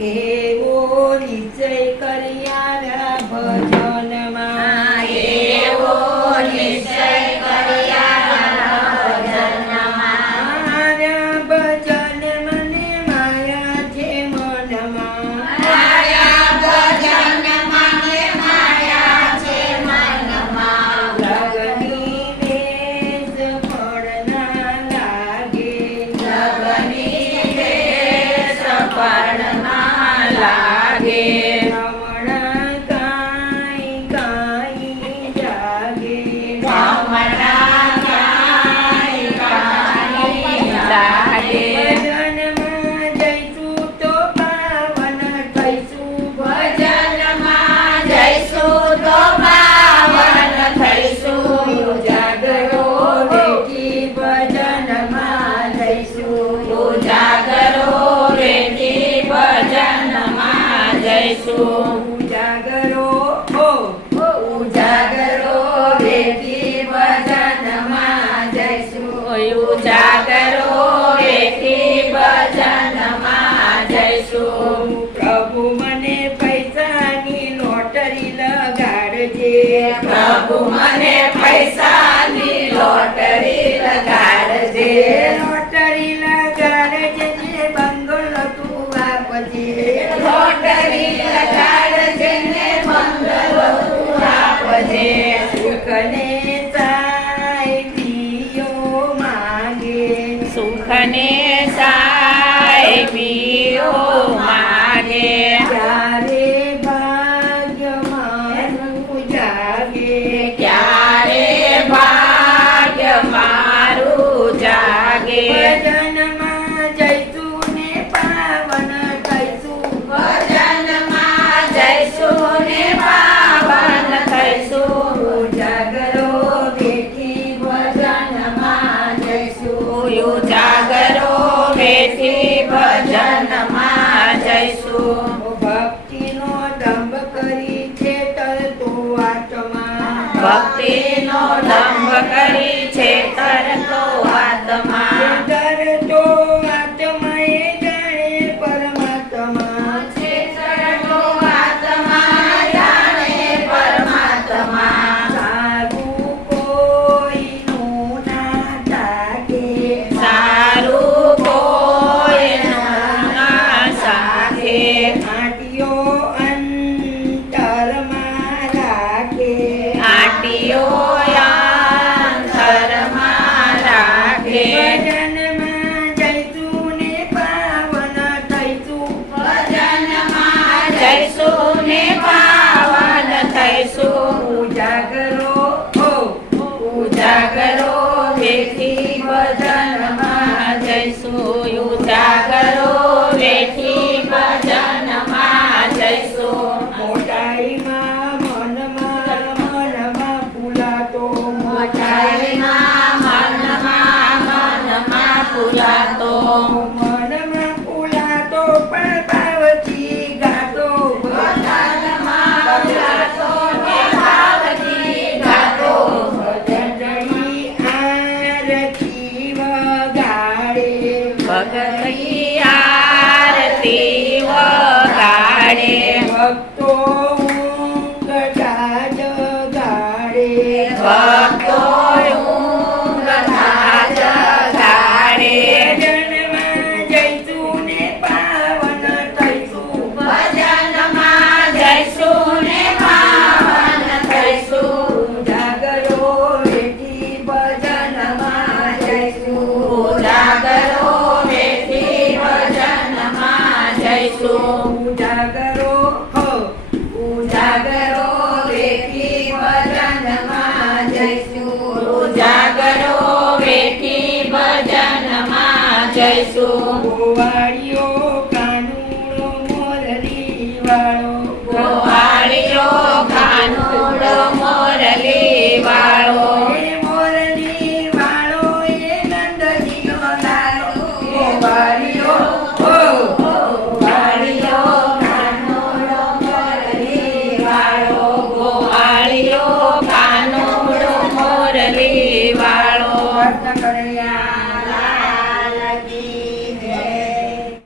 que Oh. જઈશું ભક્તિનો દંભ કરી છે તરતો વાતમાં ભક્તિનો દંભ કરી છે તરતો વાતમાં फुलातो मन फुलातो पार्वती गातो. भजन फुलातो पार्वती गातो. भजनई आरती व गाडे भगतई आरती व गाडे भक्त ગોવાળીઓ કાનુડો મોરલી વાળો.